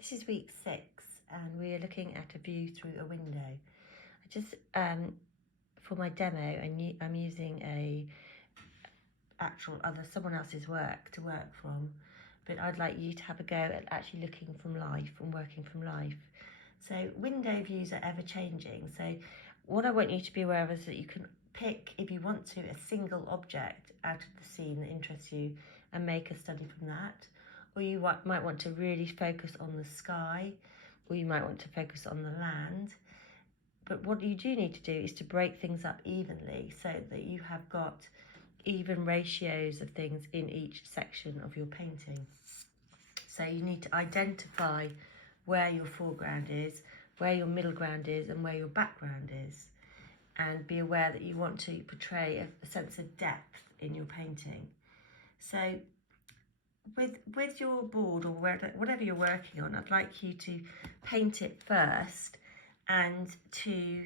This is week 6 and we are looking at a view through a window. I just, for my demo, I'm using someone else's work to work from, but I'd like you to have a go at actually looking from life and working from life. So window views are ever changing. So what I want you to be aware of is that you can pick, if you want to, a single object out of the scene that interests you and make a study from that. Or you might want to really focus on the sky, or you might want to focus on the land. But what you do need to do is to break things up evenly so that you have got even ratios of things in each section of your painting. So you need to identify where your foreground is, where your middle ground is, and where your background is. And be aware that you want to portray a sense of depth in your painting. So with your board or whatever you're working on, I'd like you to paint it first and to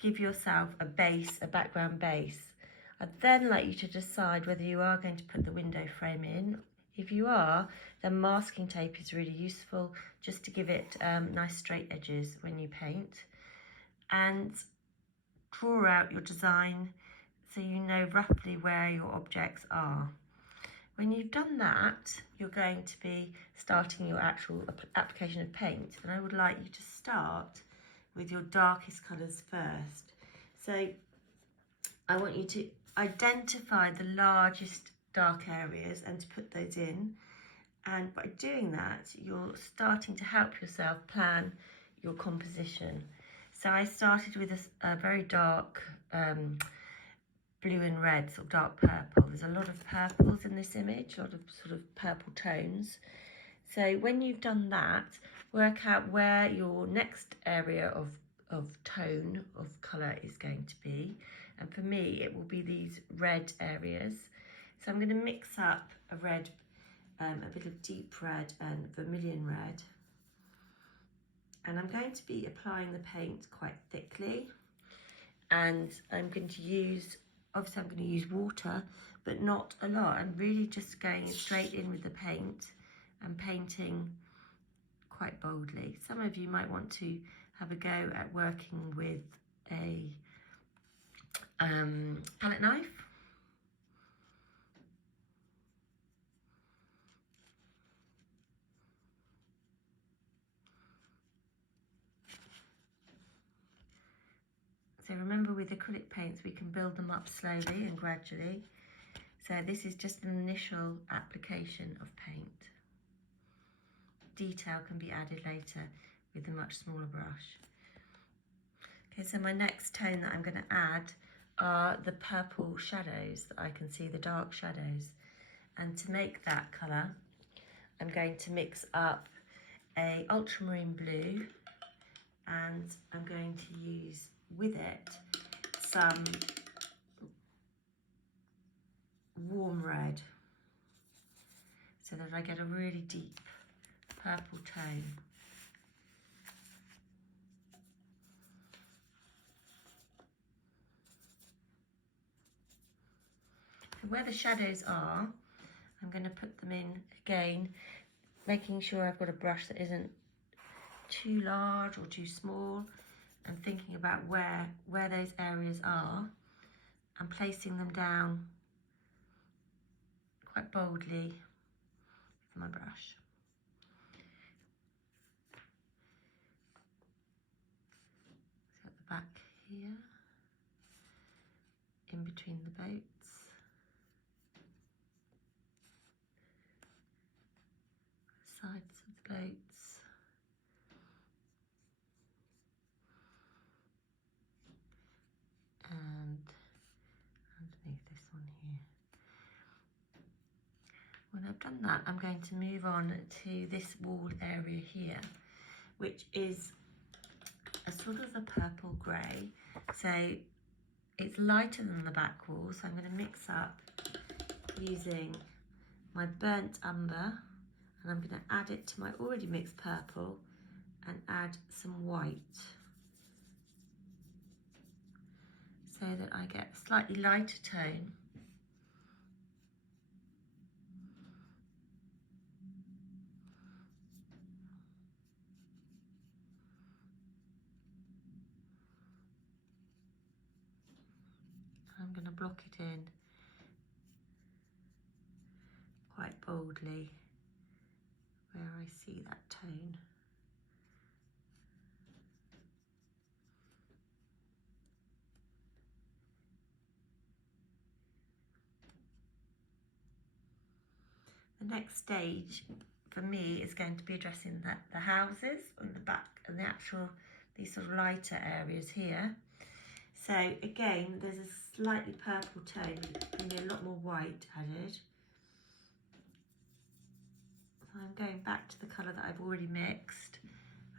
give yourself a base, a background base. I'd then like you to decide whether you are going to put the window frame in. If you are, then masking tape is really useful just to give it nice straight edges when you paint. And draw out your design so you know roughly where your objects are. When you've done that, you're going to be starting your actual application of paint. And I would like you to start with your darkest colours first. So I want you to identify the largest dark areas and to put those in. And by doing that, you're starting to help yourself plan your composition. So I started with a very dark blue and red, sort of dark purple. There's a lot of purples in this image, a lot of sort of purple tones. So when you've done that, work out where your next area of tone, of colour is going to be. And for me, it will be these red areas. So I'm going to mix up a red, a bit of deep red and vermilion red. And I'm going to be applying the paint quite thickly. And I'm going to use, obviously I'm going to use water, but not a lot. I'm really just going straight in with the paint and painting quite boldly. Some of you might want to have a go at working with a palette knife. So remember, with acrylic paints, we can build them up slowly and gradually. So this is just an initial application of paint. Detail can be added later with a much smaller brush. Okay, so my next tone that I'm going to add are the purple shadows that I can see, the dark shadows. And to make that colour, I'm going to mix up a ultramarine blue, and I'm going to use with it some warm red so that I get a really deep purple tone. So where the shadows are, I'm going to put them in again, making sure I've got a brush that isn't too large or too small, and thinking about where those areas are and placing them down quite boldly with my brush. So at the back here, in between the boats, sides of the boats, and underneath this one here. When I've done that, I'm going to move on to this wall area here, which is a sort of a purple grey. So it's lighter than the back wall, so I'm going to mix up using my burnt umber, and I'm going to add it to my already mixed purple and add some white, so that I get a slightly lighter tone. I'm going to block it in quite boldly where I see that tone. The next stage for me is going to be addressing the houses on the back and the actual, these sort of lighter areas here. So again, there's a slightly purple tone, giving me a lot more white added. So I'm going back to the colour that I've already mixed,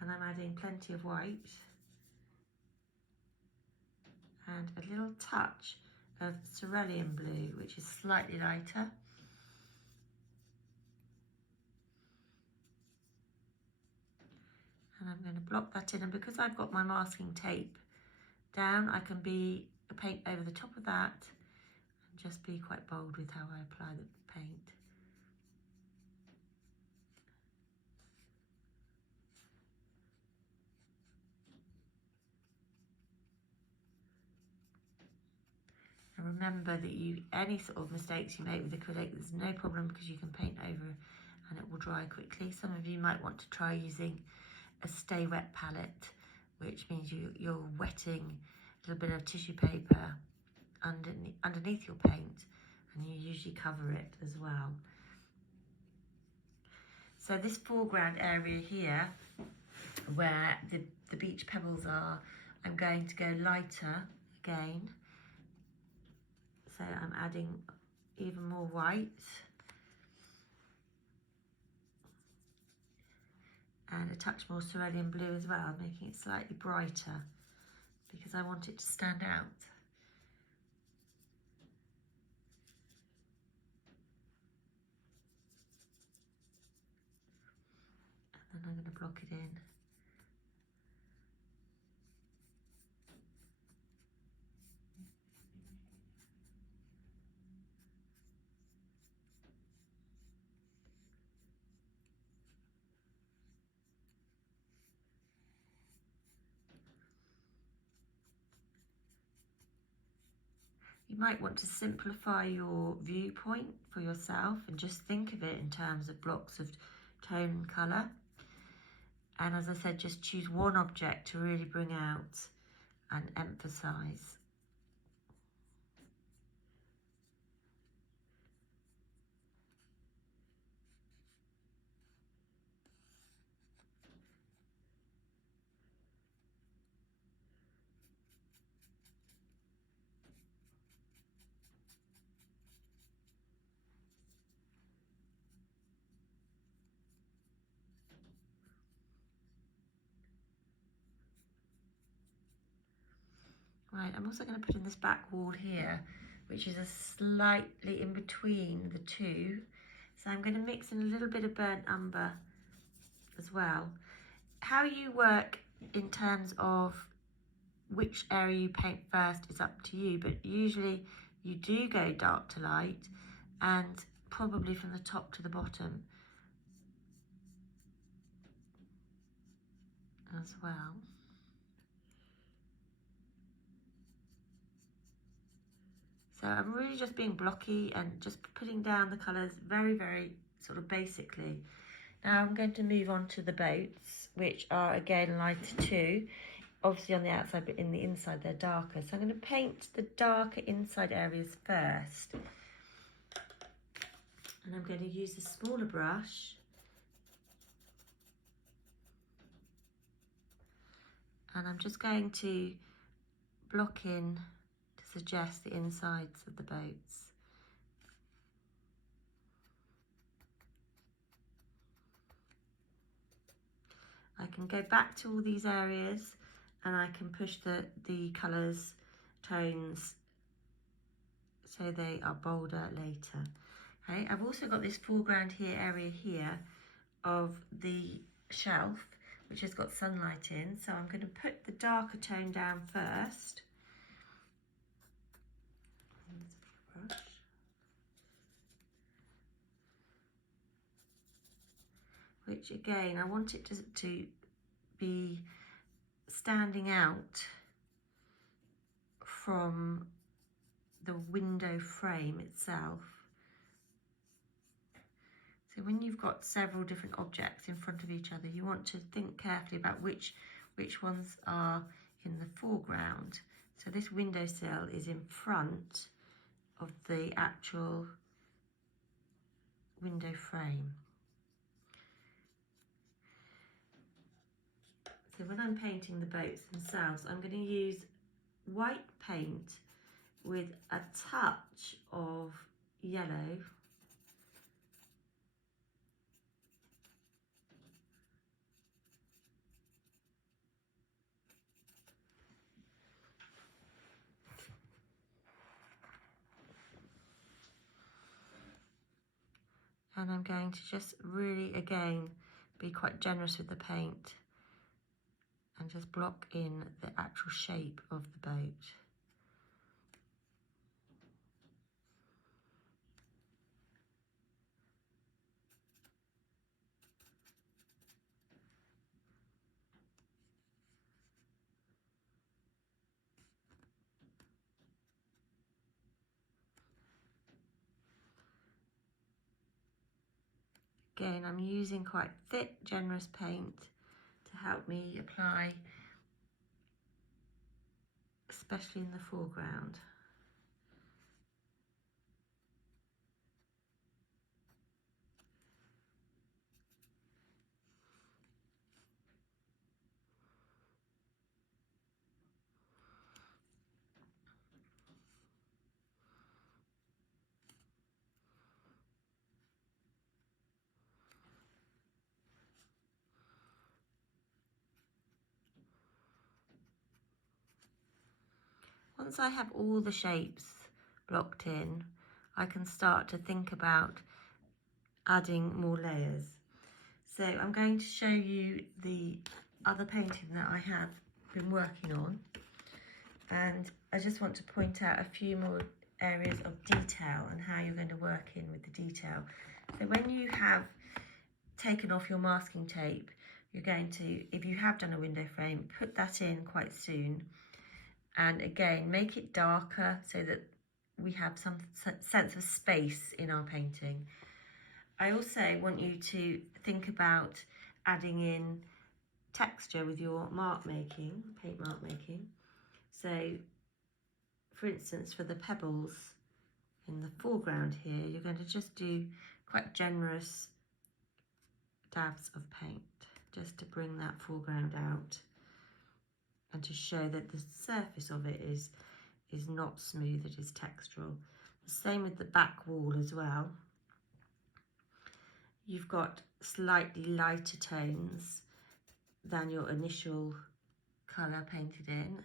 and I'm adding plenty of white and a little touch of cerulean blue, which is slightly lighter. And I'm going to block that in, and because I've got my masking tape down, I can paint over the top of that and just be quite bold with how I apply the paint. And remember that any sort of mistakes you make with acrylic, there's no problem because you can paint over and it will dry quickly. Some of you might want to try using a stay wet palette, which means you're wetting a little bit of tissue paper underneath your paint, and you usually cover it as well. So this foreground area here, where the beach pebbles are, I'm going to go lighter again. So I'm adding even more white and a touch more cerulean blue as well, making it slightly brighter because I want it to stand out. And then I'm going to block it in. You might want to simplify your viewpoint for yourself and just think of it in terms of blocks of tone and colour. And as I said, just choose one object to really bring out and emphasise. Right, I'm also going to put in this back wall here, which is a slightly in between the two. So I'm going to mix in a little bit of burnt umber as well. How you work in terms of which area you paint first is up to you, but usually you do go dark to light and probably from the top to the bottom as well. So I'm really just being blocky and just putting down the colours very, very sort of basically. Now I'm going to move on to the boats, which are again lighter too. Obviously on the outside, but in the inside they're darker. So I'm going to paint the darker inside areas first. And I'm going to use a smaller brush. And I'm just going to block in to suggest the insides of the boats. I can go back to all these areas and I can push the colours, tones, so they are bolder later. Okay, I've also got this foreground area here of the shelf, which has got sunlight in. So I'm going to put the darker tone down first. Brush. Which again, I want it to be standing out from the window frame itself. So when you've got several different objects in front of each other, you want to think carefully about which ones are in the foreground. So this windowsill is in front of the actual window frame. So when I'm painting the boats themselves, I'm going to use white paint with a touch of yellow. And I'm going to just really, again, be quite generous with the paint and just block in the actual shape of the boat. Again, I'm using quite thick, generous paint to help me apply, especially in the foreground. Once I have all the shapes blocked in, I can start to think about adding more layers. So I'm going to show you the other painting that I have been working on, and I just want to point out a few more areas of detail and how you're going to work in with the detail. So when you have taken off your masking tape, you're going to, if you have done a window frame, put that in quite soon, and again make it darker so that we have some sense of space in our painting. I also want you to think about adding in texture with your mark making, paint mark making. So for instance, for the pebbles in the foreground here, you're going to just do quite generous dabs of paint just to bring that foreground out and to show that the surface of it is not smooth, it is textural. The same with the back wall as well. You've got slightly lighter tones than your initial colour painted in,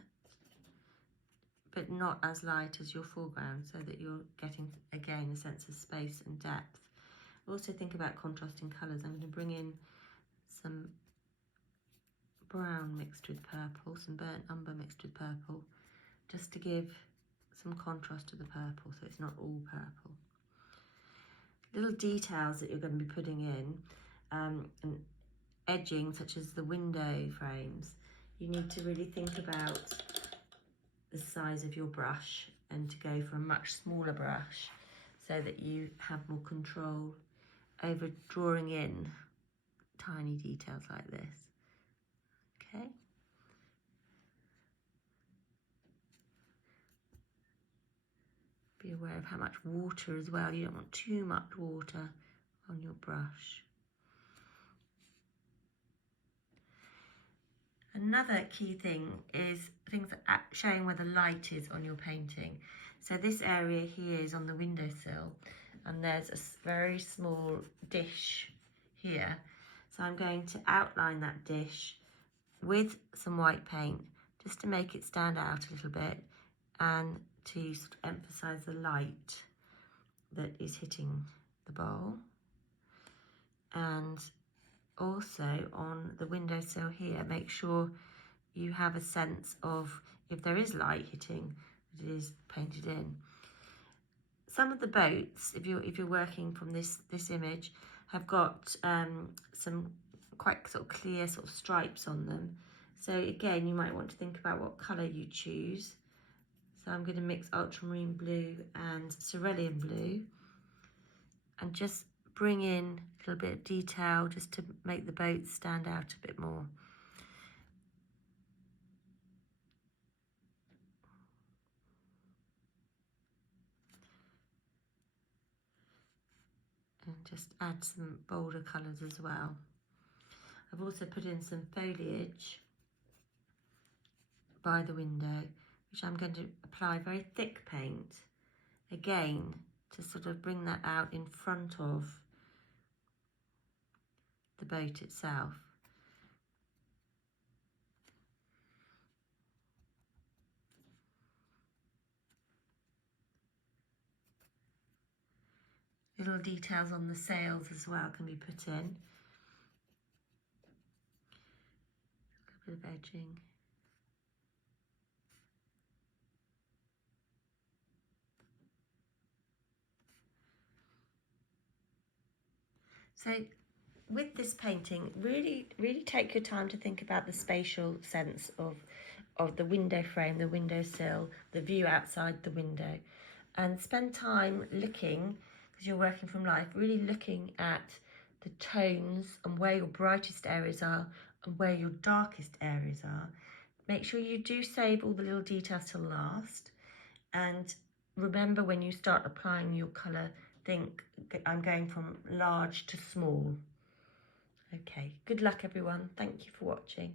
but not as light as your foreground, so that you're getting, again, a sense of space and depth. Also think about contrasting colours. I'm going to bring in some brown mixed with purple, some burnt umber mixed with purple, just to give some contrast to the purple, so it's not all purple. Little details that you're going to be putting in, and edging, such as the window frames, you need to really think about the size of your brush and to go for a much smaller brush so that you have more control over drawing in tiny details like this. Okay. Be aware of how much water as well. You don't want too much water on your brush. Another key thing is things showing where the light is on your painting. So this area here is on the windowsill, and there's a very small dish here. So I'm going to outline that dish with some white paint just to make it stand out a little bit and to sort of emphasize the light that is hitting the bowl. And also on the windowsill here, make sure you have a sense of, if there is light hitting, that it is painted in. Some of the boats, if you're working from this image, have got some quite sort of clear sort of stripes on them. So again, you might want to think about what colour you choose. So I'm going to mix ultramarine blue and cerulean blue and just bring in a little bit of detail just to make the boat stand out a bit more. And just add some bolder colours as well. I've also put in some foliage by the window, which I'm going to apply very thick paint, again, to sort of bring that out in front of the boat itself. Little details on the sails as well can be put in. A bit of edging. So with this painting, really take your time to think about the spatial sense of the window frame, the windowsill, the view outside the window, and spend time looking, because you're working from life, really looking at the tones and where your brightest areas are and where your darkest areas are. Make sure you do save all the little details till last, and remember when you start applying your colour, think I'm going from large to small. Okay, good luck everyone. Thank you for watching.